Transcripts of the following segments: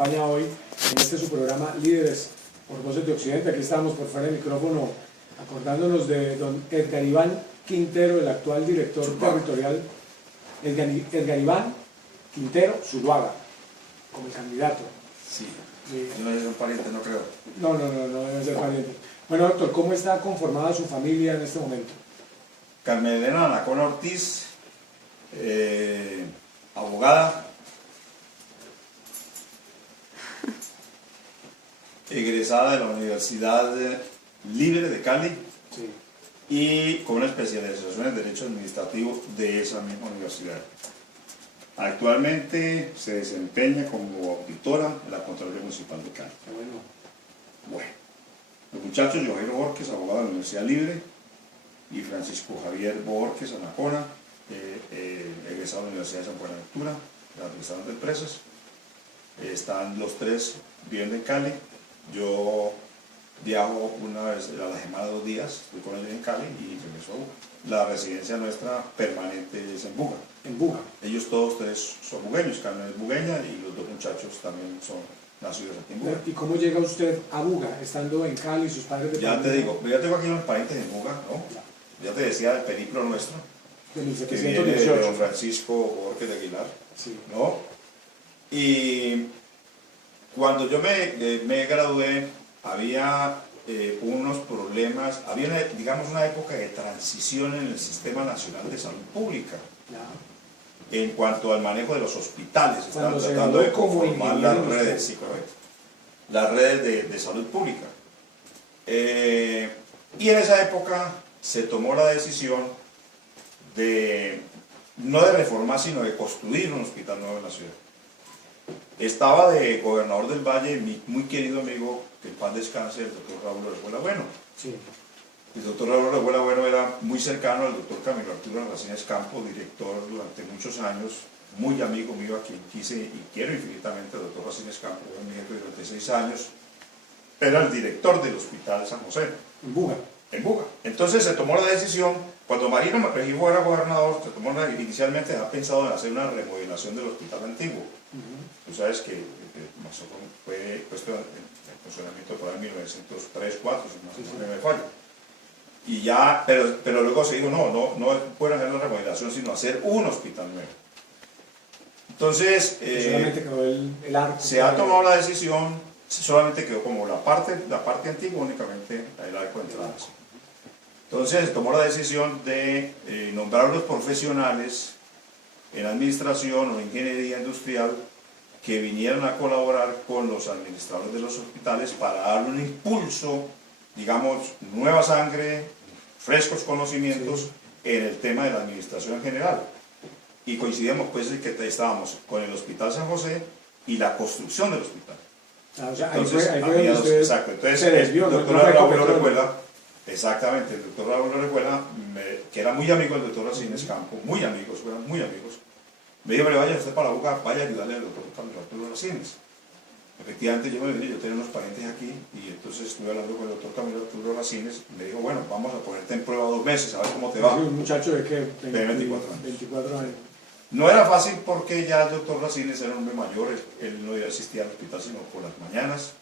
España hoy en este su programa Líderes por Voces de Occidente. Aquí estamos por fuera del micrófono acordándonos de don Edgar Iván Quintero, el actual director territorial. Edgar Iván Quintero Zuluaga, como el candidato. Sí, no es un pariente, no creo. No debe ser pariente. Bueno, doctor, ¿cómo está conformada su familia en este momento? Carmen Elena Anacona Ortiz, abogada, egresada de la Universidad Libre de Cali, Sí. y con una especialización en Derecho Administrativo de esa misma universidad. Actualmente se desempeña como auditora en la Contraloría Municipal de Cali. Qué bueno. Bueno, los muchachos, Joaquín Borges, abogado de la Universidad Libre, y Francisco Javier Borges Anacona, egresado de la Universidad de San Buenaventura, de la Administración de Empresas. Están los tres viviendo en Cali. Yo viajo una vez a la semana 2 días, estoy con ellos en Cali y regreso a Buga. La residencia nuestra permanente es en Buga. En Buga. Ellos todos tres son bugueños, Carmen es bugueña y los 2 muchachos también son nacidos aquí en Buga. ¿Y cómo llega usted a Buga, estando en Cali, sus padres de Ya familia? te digo, ya tengo aquí unos parientes en Buga, ¿no? Ya te decía del periplo nuestro, De que viene de 1718. don Francisco Borges de Aguilar, Sí. ¿no? Y cuando yo me gradué, había unos problemas, había digamos una época de transición en el Sistema Nacional de Salud Pública Ya. en cuanto al manejo de los hospitales. Estaban Cuando se tratando de graduó como conformar las ingeniero redes, sí, correcto, las redes de salud pública. Y en esa época se tomó la decisión de, no de reformar, sino de construir un hospital nuevo en la ciudad. Estaba de gobernador del Valle mi muy querido amigo, que en paz descanse, el doctor Raúl Orejuela Bueno. Sí. El doctor Raúl Orejuela Bueno era muy cercano al doctor Camilo Arturo Racines Campo, director durante muchos años, muy amigo mío, a quien quise y quiero infinitamente. El doctor Racines Campo fue mi jefe durante 6 años, era el director del Hospital San José. En Buga. En Buga. Entonces se tomó la decisión, cuando Marino Rengifo era gobernador, inicialmente ha pensado en hacer una remodelación del hospital antiguo. Tú sabes que fue puesto en funcionamiento por ahí en 1903-4, si no me falla. Y ya, pero luego se dijo, no pueden hacer la remodelación, sino hacer un hospital nuevo. Entonces, solamente quedó el arco. se ha tomado la decisión, solamente quedó como la parte antigua, únicamente el arco de entrada. Entonces se tomó la decisión de nombrar los profesionales en administración o ingeniería industrial que vinieran a colaborar con los administradores de los hospitales para darle un impulso, digamos, nueva sangre, frescos conocimientos en el tema de la administración en general. Y coincidimos pues en que estábamos con el Hospital San José y la construcción del hospital. O sea, Entonces, ahí fue donde usted exacto. Entonces, se desvió. el doctor Raúl Orejuela, exactamente, el doctor Raúl Orejuela, que era muy amigo del doctor Racines Campo, muy amigos, fueron muy amigos, me dijo, vaya usted para Buga, vaya a ayudarle al doctor Camilo Racines. Efectivamente, yo tenía unos parientes aquí, y entonces estuve hablando con el doctor Camilo Racines, y me dijo, bueno, vamos a ponerte en prueba 2 meses, a ver cómo te va. Un muchacho de qué? De 24 años. 24 años. No era fácil porque ya el doctor Racines era un hombre mayor, él no asistía al hospital sino por las mañanas.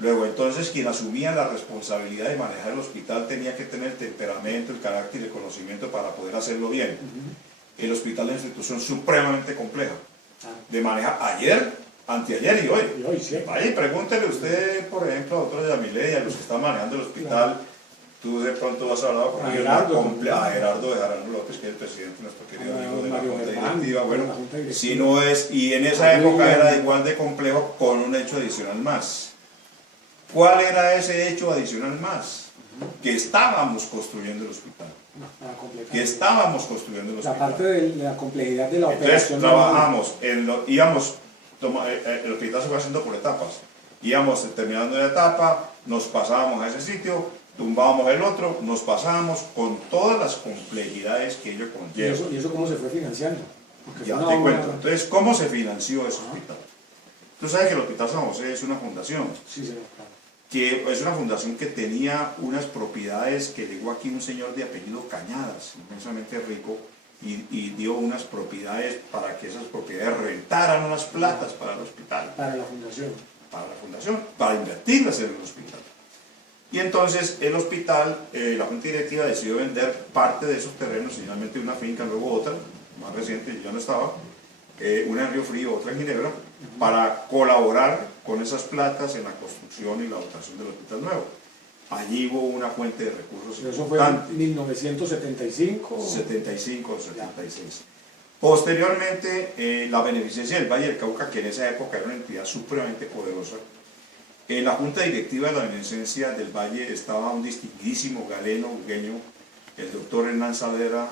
Luego entonces quien asumía la responsabilidad de manejar el hospital tenía que tener el temperamento, el carácter y el conocimiento para poder hacerlo bien. El hospital es una institución supremamente compleja de manejar ayer, anteayer y hoy. Y hoy, sí. Vaya y pregúntele usted, por ejemplo, a doctor Yamile y a los que están manejando el hospital. Claro. Tú de pronto has hablado con Gerardo de Jarano López, que es el presidente, nuestro querido amigo de la Junta Directiva. Bueno, si no es, y en esa época era igual de complejo con un hecho adicional más. ¿Cuál era ese hecho adicional más? Que estábamos construyendo el hospital. Que estábamos construyendo el hospital. La parte de la complejidad de la operación. operación. Trabajamos, el hospital se fue haciendo por etapas. Íbamos terminando una etapa, nos pasábamos a ese sitio, tumbábamos el otro, nos pasábamos con todas las complejidades que ello conlleva. ¿Y eso cómo se fue financiando? Ya te cuento. Entonces, ¿cómo se financió ese hospital? Tú sabes que el Hospital San José es una fundación. Sí, señor, claro. Que es una fundación que tenía unas propiedades que llegó aquí un señor de apellido Cañadas, inmensamente rico, y dio unas propiedades para que esas propiedades rentaran unas platas para el hospital. Para la fundación. Para la fundación, para invertirlas en el hospital. Y entonces el hospital, la junta directiva decidió vender parte de esos terrenos, inicialmente una finca, luego otra, más reciente, yo no estaba, una en Río Frío, otra en Ginebra, para colaborar con esas platas en la construcción y la dotación del hospital nuevo. Allí hubo una fuente de recursos Pero eso fue en 1975. 75 o 76. Posteriormente, la Beneficencia del Valle del Cauca, que en esa época era una entidad supremamente poderosa, en la junta directiva de la Beneficencia del Valle estaba un distinguidísimo galeno bugueño, el doctor Hernán Saavedra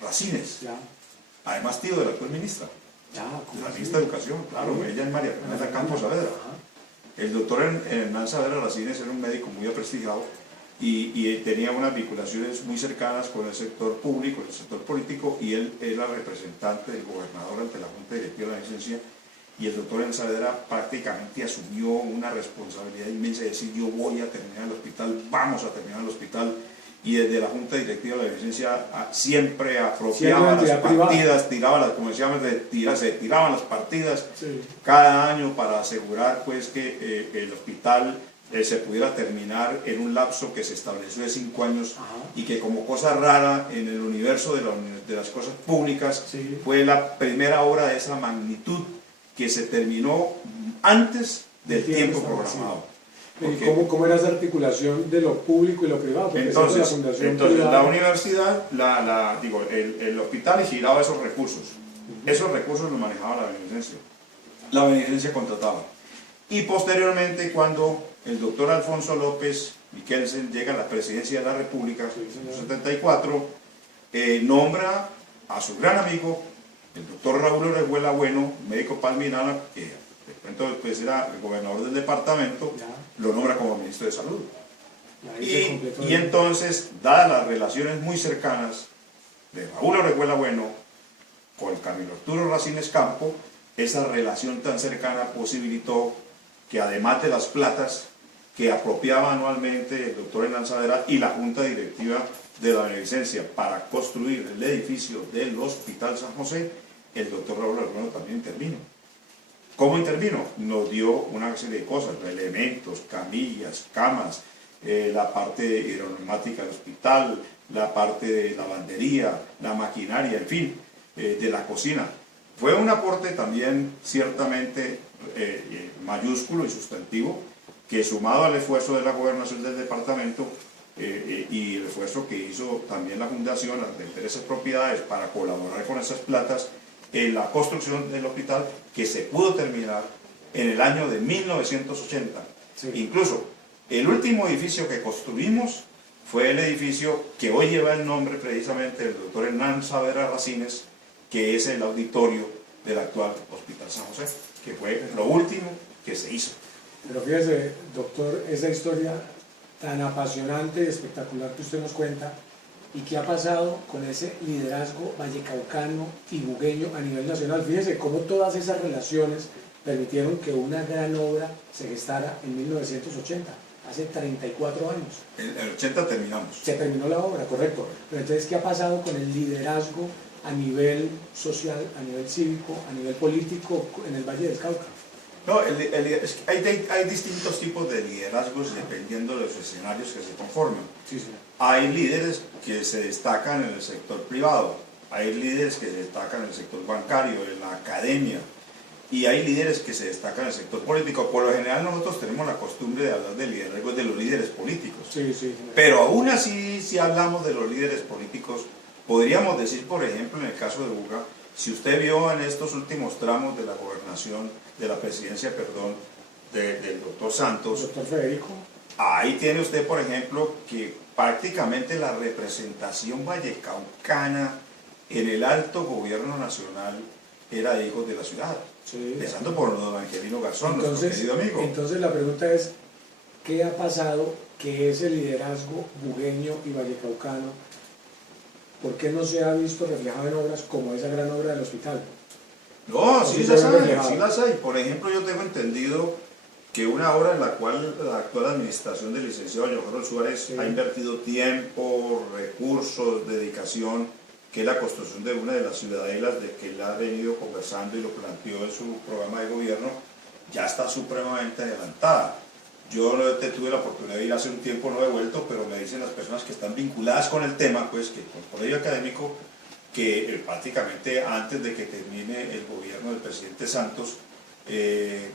Racines, además tío de la actual ministra, la ministra de Educación, claro, ella es María Fernanda Campos Saavedra. El doctor Hernán Saavedra Racines era un médico muy aprestigiado y tenía unas vinculaciones muy cercanas con el sector público, el sector político, y él era representante del gobernador ante la junta directiva de la Beneficencia. Y el doctor Hernán Saavedra prácticamente asumió una responsabilidad inmensa de decir: yo voy a terminar el hospital, vamos a terminar el hospital. Y desde la junta directiva de la Beneficencia siempre apropiaba las partidas, tiraba las, como decíamos, se tiraban las partidas cada año para asegurar pues que el hospital se pudiera terminar en un lapso que se estableció de 5 años. Y que, como cosa rara en el universo de las cosas públicas, fue la primera obra de esa magnitud que se terminó antes del tiempo programado. ¿Y cómo era esa articulación de lo público y lo privado? Porque entonces la universidad, el hospital giraba esos recursos. Esos recursos los manejaba la Beneficencia. La Beneficencia contrataba. Y posteriormente, cuando el doctor Alfonso López Miquelsen llega a la presidencia de la República, en el 74, nombra a su gran amigo, el doctor Raúl Orejuela Bueno, médico palmirano, que después era el gobernador del departamento, lo nombra como ministro de Salud. Y entonces, dadas las relaciones muy cercanas de Raúl Orejuela Bueno con Camilo Arturo Racines Campo, esa relación tan cercana posibilitó que, además de las platas que apropiaba anualmente el doctor Hernán Saavedra y la junta directiva de la Beneficencia para construir el edificio del Hospital San José, el doctor Raúl Orejuela también intervino. ¿Cómo intervino? Nos dio una serie de cosas: elementos, camillas, camas, la parte aeroneumática del hospital, la parte de lavandería, la maquinaria, en fin, de la cocina. Fue un aporte también ciertamente mayúsculo y sustantivo, que, sumado al esfuerzo de la gobernación del departamento y el esfuerzo que hizo también la fundación al vender esas propiedades para colaborar con esas platas en la construcción del hospital, que se pudo terminar en el año de 1980. Incluso el último edificio que construimos fue el edificio que hoy lleva el nombre precisamente del doctor Hernán Saavedra Racines, que es el auditorio del actual Hospital San José, que fue lo último que se hizo. Pero fíjese, doctor, esa historia tan apasionante y espectacular que usted nos cuenta, y qué ha pasado con ese liderazgo vallecaucano y bugueño a nivel nacional. Fíjese cómo todas esas relaciones permitieron que una gran obra se gestara en 1980, hace 34 años. En el 80 terminamos. Se terminó la obra, correcto. Pero entonces, ¿qué ha pasado con el liderazgo a nivel social, a nivel cívico, a nivel político en el Valle del Cauca? No, hay distintos tipos de liderazgos dependiendo de los escenarios que se conforman. Hay líderes que se destacan en el sector privado, hay líderes que se destacan en el sector bancario, en la academia, y hay líderes que se destacan en el sector político. Por lo general nosotros tenemos la costumbre de hablar de liderazgo de los líderes políticos. Pero aún así, si hablamos de los líderes políticos, podríamos decir, por ejemplo, en el caso de Buga, si usted vio en estos últimos tramos de la gobernación, de la presidencia, perdón, del doctor Santos, doctor Federico, ahí tiene usted, por ejemplo, que prácticamente la representación vallecaucana en el alto gobierno nacional era de hijos de la ciudad, empezando por don Angelino Garzón, nuestro querido amigo. Entonces la pregunta es, ¿qué ha pasado que ese liderazgo bugueño y vallecaucano, por qué no se ha visto reflejado en obras como esa gran obra del hospital? No, sí las hay. Por ejemplo, yo tengo entendido que una obra en la cual la actual administración del licenciado Johannes Suárez ha invertido tiempo, recursos, dedicación, que es la construcción de una de las ciudadelas de que él ha venido conversando y lo planteó en su programa de gobierno, ya está supremamente adelantada. Yo tuve la oportunidad de ir hace un tiempo, no he vuelto, pero me dicen las personas que están vinculadas con el tema, pues que con el colegio académico, que prácticamente antes de que termine el gobierno del presidente Santos, que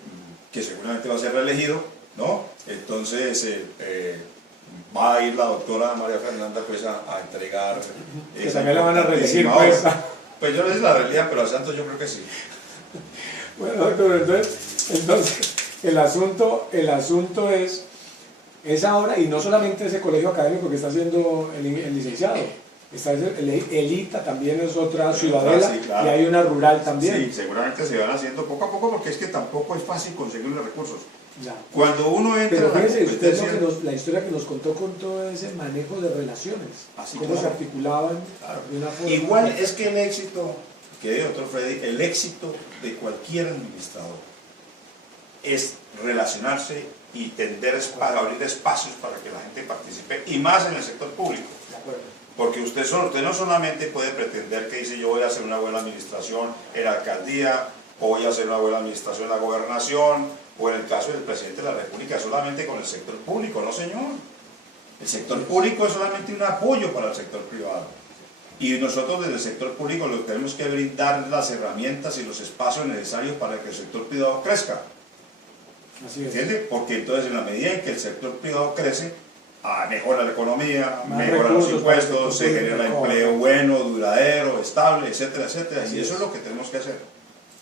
seguramente va a ser reelegido, ¿no? Entonces va a ir la doctora María Fernanda pues a entregar... Que también la van a reelegir, pues. Pues yo no sé si la realidad, pero a Santos yo creo que sí. Bueno, doctor, entonces el asunto es ahora, y no solamente ese colegio académico que está haciendo el licenciado, está el ITA también es otra ciudadela, sí, claro. Y hay una rural también. Sí, seguramente se van haciendo poco a poco porque es que tampoco es fácil conseguir los recursos. Ya. Cuando uno entra... Pero fíjense, usted la historia que nos contó con todo ese manejo de relaciones, así cómo se articulaban, claro, de una forma... Igual es que el éxito, que doctor Freddy, el éxito de cualquier administrador es relacionarse y tender a abrir espacios para que la gente participe, y más en el sector público. De acuerdo. Porque usted no solamente puede pretender que dice yo voy a hacer una buena administración en la alcaldía, o voy a hacer una buena administración en la gobernación, o en el caso del presidente de la República solamente con el sector público. No, señor. El sector público es solamente un apoyo para el sector privado. Y nosotros desde el sector público lo tenemos que brindar las herramientas y los espacios necesarios para que el sector privado crezca. Así es. ¿Entiende? Porque entonces en la medida en que el sector privado crece, mejora la economía, mejora los impuestos, se genera empleo bueno, duradero, estable, etcétera, etcétera. Y eso es lo que tenemos que hacer.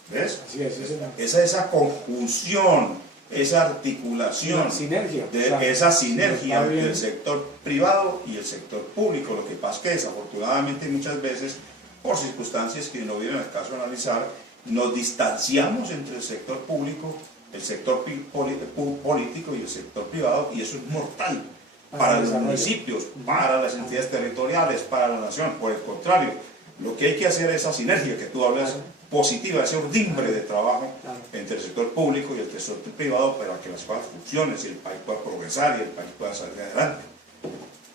¿Ves? Así es, esa conjunción, esa articulación, sinergia, esa sinergia entre el sector privado y el sector público. Lo que pasa es que desafortunadamente muchas veces, por circunstancias que no vienen al caso de analizar, nos distanciamos entre el sector público, el sector político y el sector privado, y eso es mortal para los municipios, para las entidades territoriales, para la nación. Por el contrario, lo que hay que hacer es esa sinergia que tú hablas, positiva, ese urdimbre de trabajo entre el sector público y el sector privado para que las cosas funcionen y el país pueda progresar y el país pueda salir adelante.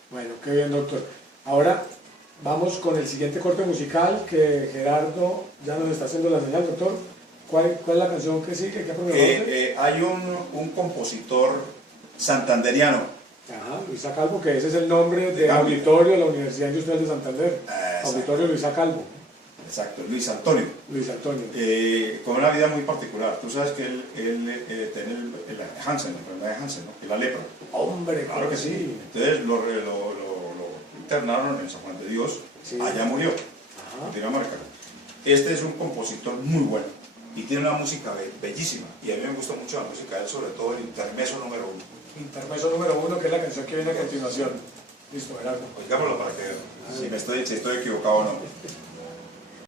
Bueno, qué bien, doctor. Ahora vamos con el siguiente corte musical que Gerardo ya nos está haciendo la señal, doctor. ¿Cuál es la canción que sigue? Hay un compositor santanderiano. Ajá, Luisa Calvo, que ese es el nombre del auditorio de la Universidad Industrial de Santander. Auditorio Luisa Calvo. Exacto, Luis Antonio. Luis Antonio. Con una vida muy particular. Tú sabes que él tiene Hansen, la enfermedad de Hansen, ¿no? Y la lepra. Hombre, claro que sí. Entonces lo internaron en San Juan de Dios, sí. Allá murió, en Dinamarca. Este es un compositor muy bueno y tiene una música bellísima. Y a mí me gusta mucho la música de él, sobre todo el intermeso número 1. Intermeso número 1, que es la canción que viene a continuación. Listo, Gerardo. Oigámoslo para que vean si estoy equivocado o no.